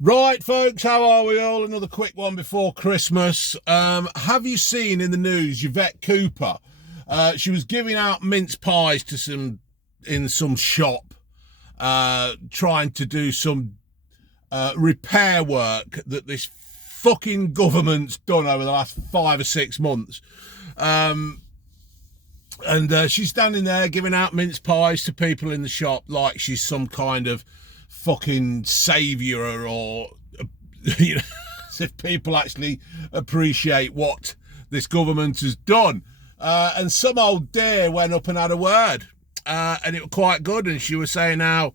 Right, folks, how are we all? Another quick one before Christmas. Have you seen in the news Yvette Cooper? She was giving out mince pies to some shop, trying to do some repair work that this fucking government's done over the last 5 or 6 months. And she's standing there giving out mince pies to people in the shop like she's some kind of fucking saviour, or you know, as if people actually appreciate what this government has done. And some old dear went up and had a word, and it was quite good. And she was saying how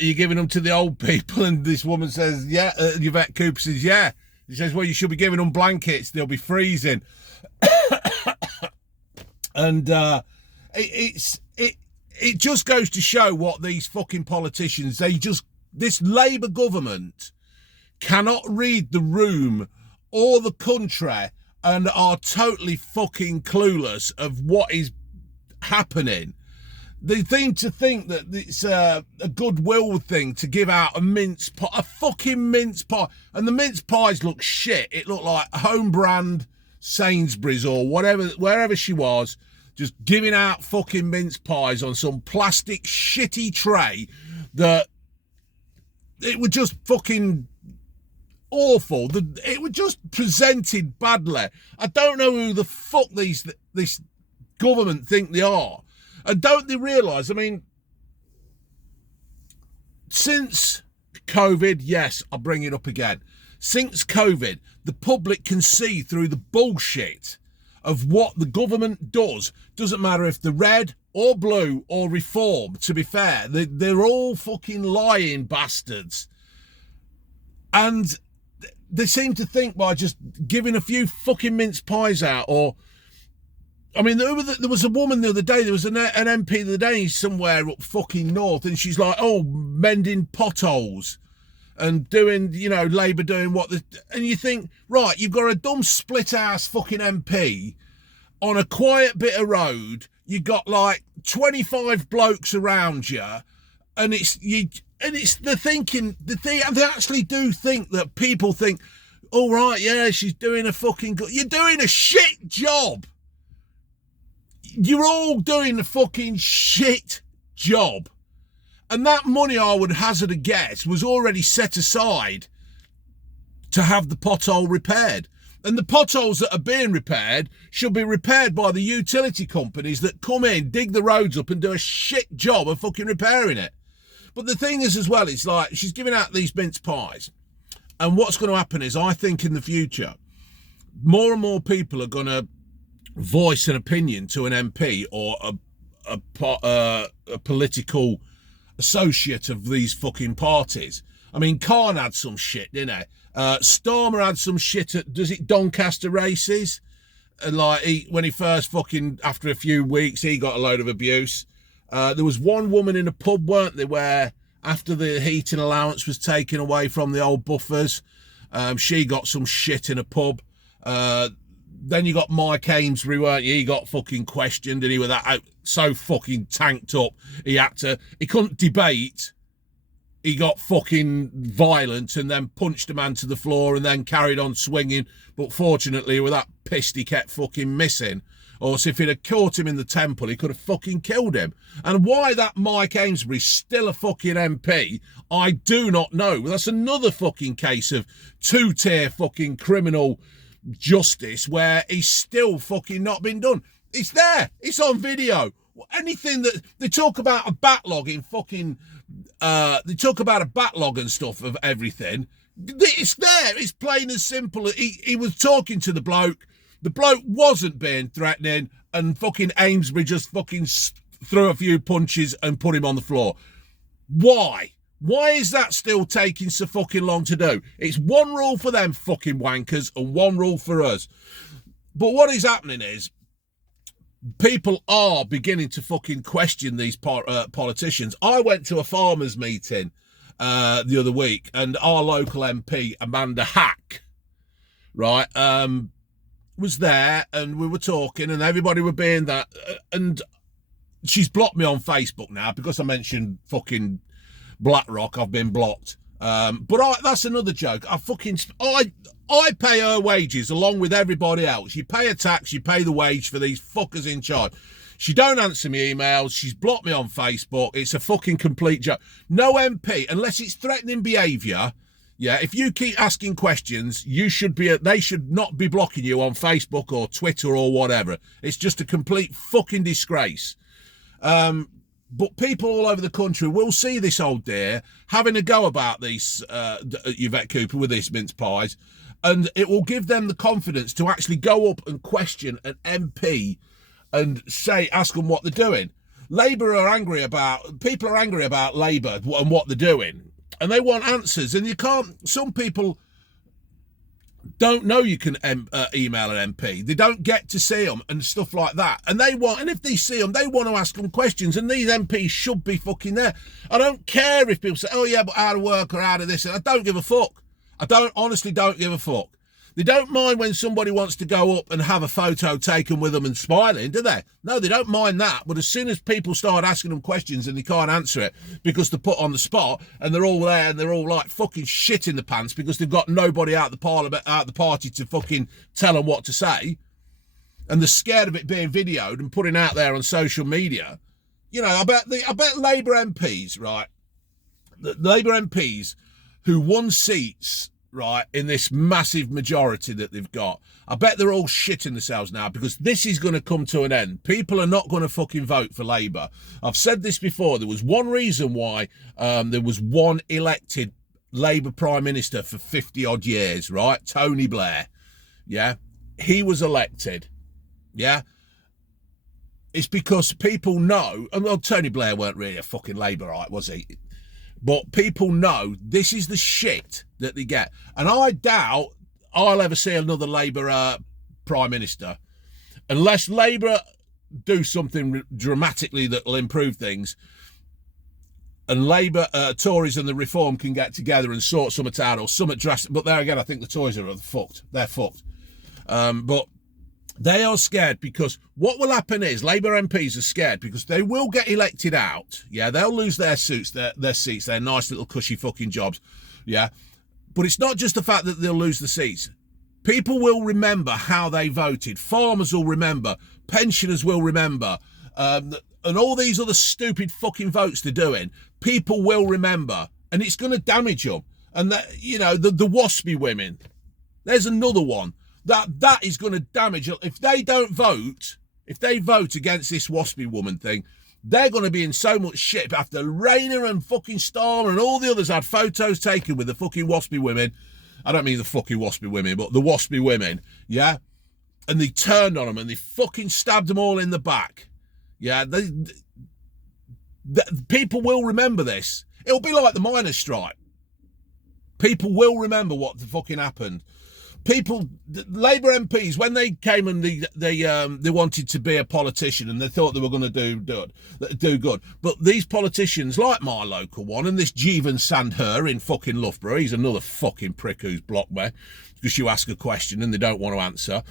you're giving them to the old people, and this woman says, yeah. Yvette Cooper says, yeah. She says, well, you should be giving them blankets, they'll be freezing. And it just goes to show what these fucking politicians, this Labour government cannot read the room or the country and are totally fucking clueless of what is happening. They seem to think that it's a goodwill thing to give out a fucking mince pie. And the mince pies look shit. It looked like home brand Sainsbury's or whatever, wherever she was, just giving out fucking mince pies on some plastic shitty tray that it was just fucking awful. It was just presented badly. I don't know who the fuck this government think they are. And don't they realise, I mean, since COVID, yes, I'll bring it up again. Since COVID, the public can see through the bullshit of what the government does. Doesn't matter if they're red or blue or reform, to be fair. They're all fucking lying bastards. And they seem to think by just giving a few fucking mince pies out, or... I mean, there was a woman the other day, there was an MP the other day somewhere up fucking north, and she's like, oh, mending potholes and doing, you know, Labour doing what... And you think, right, you've got a dumb split-ass fucking MP on a quiet bit of road, you got like 25 blokes around you, and they're thinking, they actually do think that people think, all right, yeah, she's doing a fucking good... You're doing a shit job. You're all doing a fucking shit job. And that money, I would hazard a guess, was already set aside to have the pothole repaired. And the potholes that are being repaired should be repaired by the utility companies that come in, dig the roads up and do a shit job of fucking repairing it. But the thing is as well, it's like she's giving out these mince pies. And what's going to happen is, I think in the future, more and more people are going to voice an opinion to an MP or a political associate of these fucking parties. I mean, Khan had some shit, didn't he? Starmer had some shit at, Doncaster races? And like, when he first fucking, after a few weeks, he got a load of abuse. There was one woman in a pub, weren't there, where after the heating allowance was taken away from the old buffers, she got some shit in a pub. Then you got Mike Amesbury, weren't you? He got fucking questioned, and he was so fucking tanked up. He couldn't debate. He got fucking violent and then punched a man to the floor and then carried on swinging. But fortunately, with that pissed, he kept fucking missing. Or if he'd have caught him in the temple, he could have fucking killed him. And why that Mike Amesbury's still a fucking MP, I do not know. That's another fucking case of two-tier fucking criminal justice where he's still fucking not been done. It's there. It's on video. Anything that they talk about a backlog in fucking they talk about a backlog and stuff of everything. It's there. It's plain and simple. He was talking to the bloke. The bloke wasn't being threatening, and fucking Amesbury just fucking threw a few punches and put him on the floor. Why? Why is that still taking so fucking long to do? It's one rule for them fucking wankers and one rule for us. But what is happening is, people are beginning to fucking question these politicians. I went to a farmers meeting the other week, and our local MP, Amanda Hack, right, was there, and we were talking, and everybody were being that, and she's blocked me on Facebook now because I mentioned fucking BlackRock. I've been blocked. That's another joke. I pay her wages along with everybody else. You pay a tax, you pay the wage for these fuckers in charge. She don't answer me emails. She's blocked me on Facebook. It's a fucking complete joke. No MP, unless it's threatening behaviour. Yeah, if you keep asking questions, they should not be blocking you on Facebook or Twitter or whatever. It's just a complete fucking disgrace. But people all over the country will see this old dear having a go about these Yvette Cooper with these mince pies, and it will give them the confidence to actually go up and question an MP and ask them what they're doing. People are angry about Labour and what they're doing, and they want answers, and you can't. Some people don't know you can email an MP. They don't get to see them and stuff like that. And if they see them, they want to ask them questions, and these MPs should be fucking there. I don't care if people say, oh yeah, but out of work or out of this. I don't give a fuck. Honestly don't give a fuck. They don't mind when somebody wants to go up and have a photo taken with them and smiling, do they? No, they don't mind that. But as soon as people start asking them questions and they can't answer it because they're put on the spot and they're all there and they're all like fucking shit in the pants because they've got nobody out the party to fucking tell them what to say, and they're scared of it being videoed and putting out there on social media. You know, I bet Labour MPs, right? The Labour MPs who won seats, right, in this massive majority that they've got, I bet they're all shitting themselves now, because this is going to come to an end. People are not going to fucking vote for Labour. I've said this before. There was one reason why there was one elected Labour Prime Minister for 50 odd years, right? Tony Blair. Yeah. He was elected. Yeah. It's because people know, and well, Tony Blair weren't really a fucking Labourite, was he? But people know this is the shit that they get. And I doubt I'll ever see another Labour Prime Minister. Unless Labour do something dramatically that will improve things, and Labour, Tories and the Reform can get together and sort something out, or something drastic. But there again, I think the Tories are fucked. They're fucked. But they are scared, because what will happen is Labour MPs are scared because they will get elected out. Yeah, they'll lose their seats, their nice little cushy fucking jobs. Yeah, but it's not just the fact that they'll lose the seats. People will remember how they voted. Farmers will remember. Pensioners will remember. And all these other stupid fucking votes they're doing, people will remember. And it's going to damage them. And, the waspy women, there's another one. That is going to damage. If they don't vote, if they vote against this waspy woman thing, they're going to be in so much shit after Rayner and fucking Starmer and all the others had photos taken with the fucking waspy women. I don't mean the fucking waspy women, but the waspy women, yeah? And they turned on them and they fucking stabbed them all in the back. Yeah, people will remember this. It'll be like the miners' strike. People will remember what the fucking happened. Labour MPs, when they came and they wanted to be a politician and they thought they were going to do good. But these politicians, like my local one, and this Jeevan Sandher in fucking Loughborough, he's another fucking prick who's blocked me because you ask a question and they don't want to answer.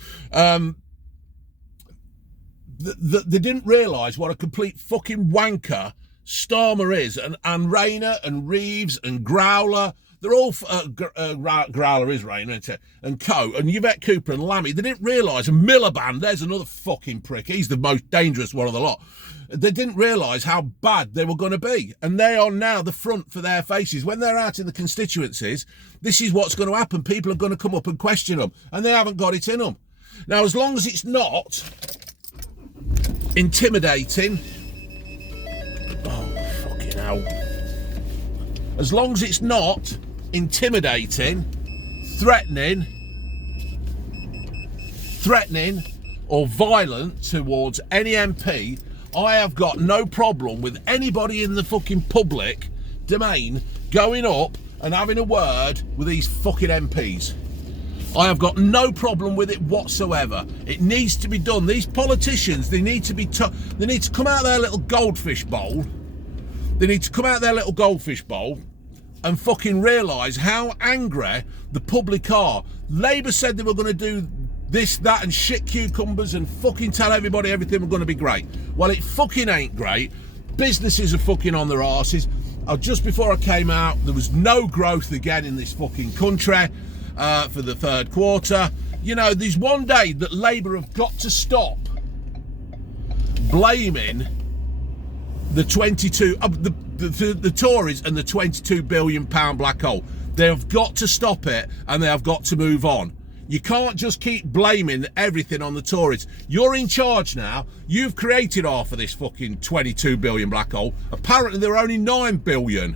They didn't realise what a complete fucking wanker Starmer is, and Rayner and Reeves and Growler. They're all, Growler is Rayner, isn't it? And Co. And Yvette Cooper and Lammy. They didn't realise. And Miliband, there's another fucking prick. He's the most dangerous one of the lot. They didn't realise how bad they were going to be. And they are now the front for their faces. When they're out in the constituencies, this is what's going to happen. People are going to come up and question them. And they haven't got it in them. Now, as long as it's not intimidating... Oh, fucking hell. As long as it's not intimidating, threatening or violent towards any MP, I have got no problem with anybody in the fucking public domain going up and having a word with these fucking MPs. I have got no problem with it whatsoever. It needs to be done. These politicians, they need to come out of their little goldfish bowl. They need to come out of their little goldfish bowl and fucking realise how angry the public are. Labour said they were going to do this, that and shit cucumbers and fucking tell everybody everything was going to be great. Well, it fucking ain't great. Businesses are fucking on their arses. just before I came out, there was no growth again in this fucking country for the third quarter. You know, there's one day that Labour have got to stop blaming the 22, the Tories and the £22 billion black hole. They have got to stop it, and they have got to move on. You can't just keep blaming everything on the Tories. You're in charge now. You've created half of this fucking 22 billion black hole. Apparently there are only 9 billion.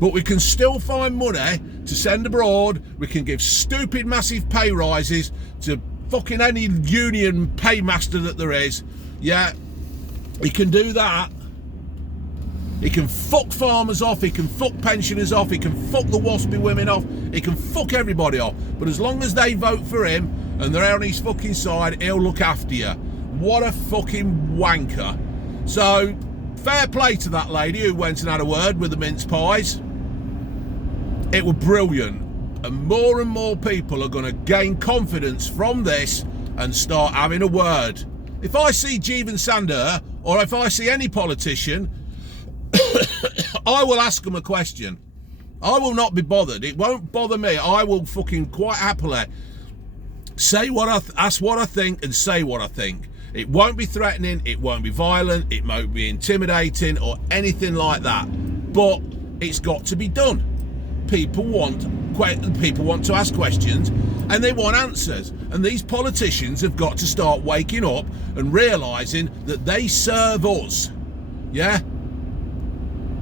But we can still find money to send abroad. We can give stupid massive pay rises to fucking any union paymaster that there is. Yeah, he can do that. He can fuck farmers off, he can fuck pensioners off, he can fuck the waspy women off, he can fuck everybody off. But as long as they vote for him and they're on his fucking side, he'll look after you. What a fucking wanker. So, fair play to that lady who went and had a word with the mince pies. It was brilliant. And more people are going to gain confidence from this and start having a word. If I see Jeevan Sandhu, or if I see any politician, I will ask them a question. I will not be bothered. It won't bother me. I will fucking quite happily say ask what I think and say what I think. It won't be threatening, it won't be violent, it won't be intimidating or anything like that. But it's got to be done. People want to ask questions and they want answers. And these politicians have got to start waking up and realising that they serve us. Yeah?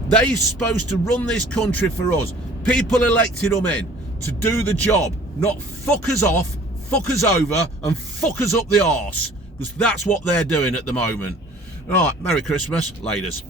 They're supposed to run this country for us. People elected them in to do the job, not fuck us off, fuck us over, and fuck us up the arse. Because that's what they're doing at the moment. Right, Merry Christmas, laters.